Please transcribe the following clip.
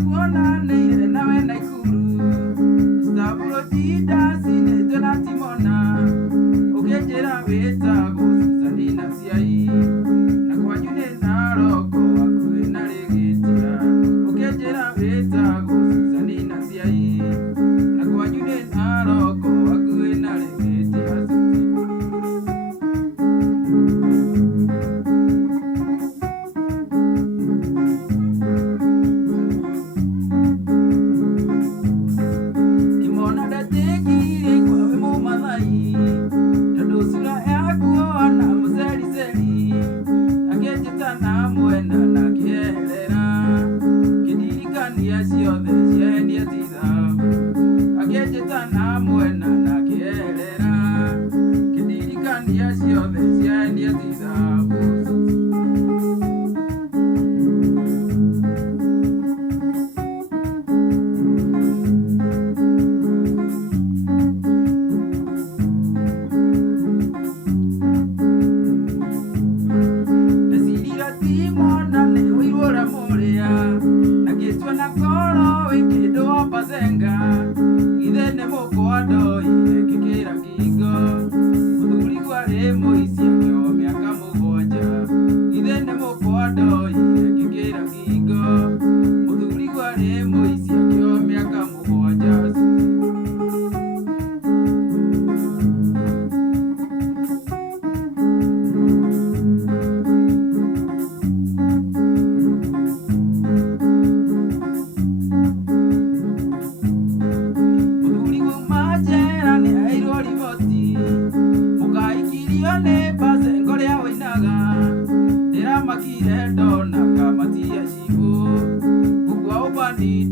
tuonanĩire nawe Naikuru Staburo jidasine tũratimona ũkĩnjĩra wĩtagwo Susanina Ciai na kwanyu nĩ Naroko hakuhĩ na Rĩgĩtia ũkĩnjĩra wĩtagwo Susanina Ciai na kwanyu nĩ Naroko hakuhĩ na Rĩgĩtia Makire ndona kamatia cibu kugwa ubani